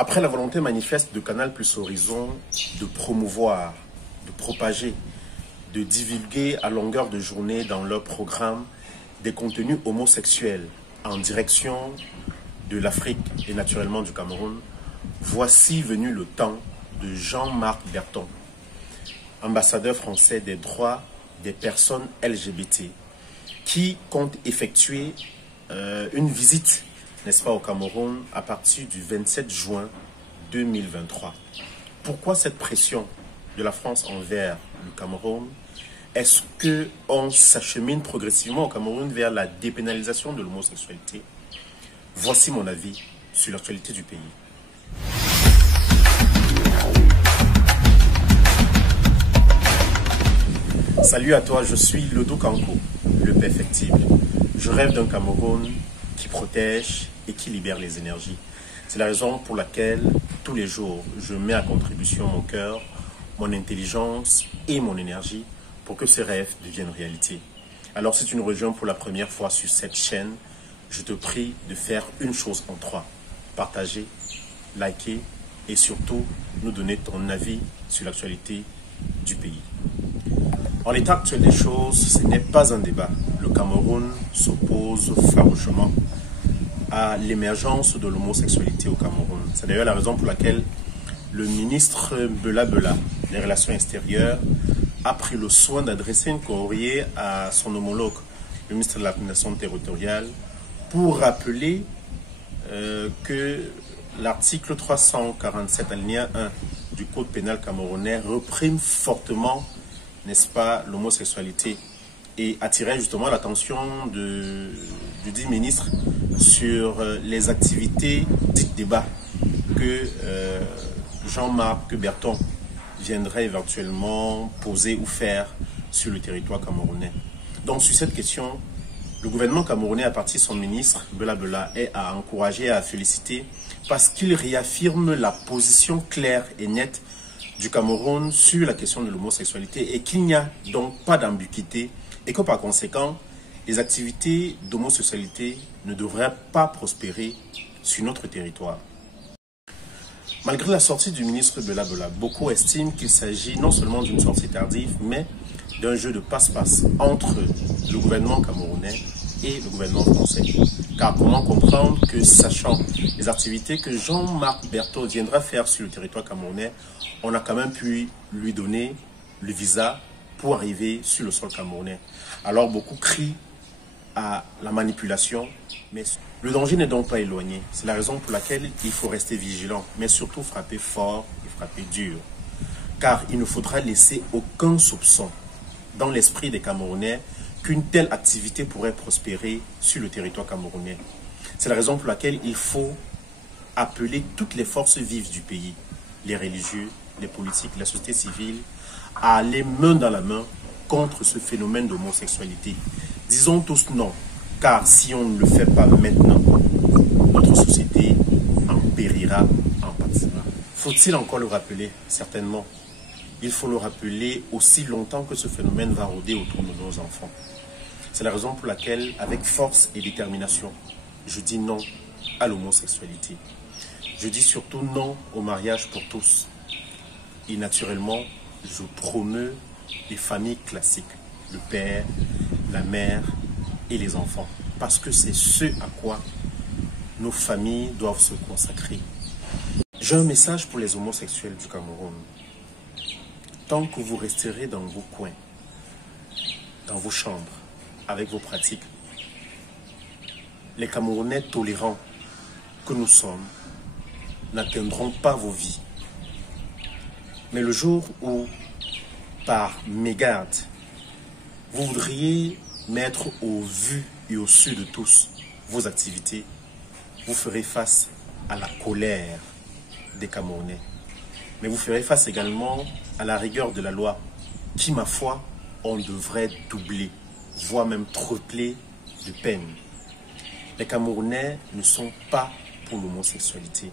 Après la volonté manifeste de Canal Plus Horizon de promouvoir, de propager, de divulguer à longueur de journée dans leur programme des contenus homosexuels en direction de l'Afrique et naturellement du Cameroun, voici venu le temps de Jean-Marc Berton, ambassadeur français des droits des personnes LGBT, qui compte effectuer une visite, n'est-ce pas, au Cameroun à partir du 27 juin 2023. Pourquoi cette pression de la France envers le Cameroun? Est-ce qu'on s'achemine progressivement au Cameroun vers la dépénalisation de l'homosexualité? Voici mon avis sur l'actualité du pays. Salut à toi, je suis Lodo Kanko, le perfectible. Je rêve d'un Cameroun qui protège et qui libère les énergies. C'est la raison pour laquelle, tous les jours, je mets à contribution mon cœur, mon intelligence et mon énergie pour que ces rêves deviennent réalité. Alors, si tu nous rejoins pour la première fois sur cette chaîne, je te prie de faire une chose en trois. Partager, liker et surtout nous donner ton avis sur l'actualité du pays. En l'état actuel des choses, ce n'est pas un débat. Le Cameroun s'oppose farouchement à l'émergence de l'homosexualité au Cameroun. C'est d'ailleurs la raison pour laquelle le ministre Bela des Relations extérieures a pris le soin d'adresser un courrier à son homologue, le ministre de la Coordination territoriale, pour rappeler que l'article 347 alinéa 1 du Code pénal camerounais reprime fortement, n'est-ce pas, l'homosexualité et attirait justement l'attention du dit ministre sur les activités dites débat que Jean-Marc Berton viendrait éventuellement poser ou faire sur le territoire camerounais. Donc sur cette question, le gouvernement camerounais, à partir de son ministre, Bela, est à encourager et à féliciter parce qu'il réaffirme la position claire et nette du Cameroun sur la question de l'homosexualité et qu'il n'y a donc pas d'ambiguïté et que par conséquent, les activités d'homosexualité ne devraient pas prospérer sur notre territoire. Malgré la sortie du ministre Bela, beaucoup estiment qu'il s'agit non seulement d'une sortie tardive, mais d'un jeu de passe-passe entre le gouvernement camerounais et le gouvernement français. Car comment comprendre que, sachant les activités que Jean-Marc Berton viendra faire sur le territoire camerounais, on a quand même pu lui donner le visa pour arriver sur le sol camerounais. Alors beaucoup crient à la manipulation, mais le danger n'est donc pas éloigné. C'est la raison pour laquelle il faut rester vigilant, mais surtout frapper fort et frapper dur. Car il ne faudra laisser aucun soupçon dans l'esprit des Camerounais qu'une telle activité pourrait prospérer sur le territoire camerounais. C'est la raison pour laquelle il faut appeler toutes les forces vives du pays, les religieux, les politiques, la société civile, à aller main dans la main contre ce phénomène d'homosexualité. Disons tous non, car si on ne le fait pas maintenant, notre société en périra, en pâtira. Faut-il encore le rappeler? Certainement. Il faut le rappeler aussi longtemps que ce phénomène va rôder autour de nos enfants. C'est la raison pour laquelle, avec force et détermination, je dis non à l'homosexualité. Je dis surtout non au mariage pour tous. Et naturellement, je promeux les familles classiques, le père, la mère et les enfants. Parce que c'est ce à quoi nos familles doivent se consacrer. J'ai un message pour les homosexuels du Cameroun. Tant que vous resterez dans vos coins, dans vos chambres, avec vos pratiques, les Camerounais tolérants que nous sommes n'atteindront pas vos vies. Mais le jour où, par mégarde, vous voudriez mettre au vu et au su de tous vos activités, vous ferez face à la colère des Camerounais. Mais vous ferez face également à la rigueur de la loi, qui, ma foi, on devrait doubler, voire même tripler de peine. Les Camerounais ne sont pas pour l'homosexualité.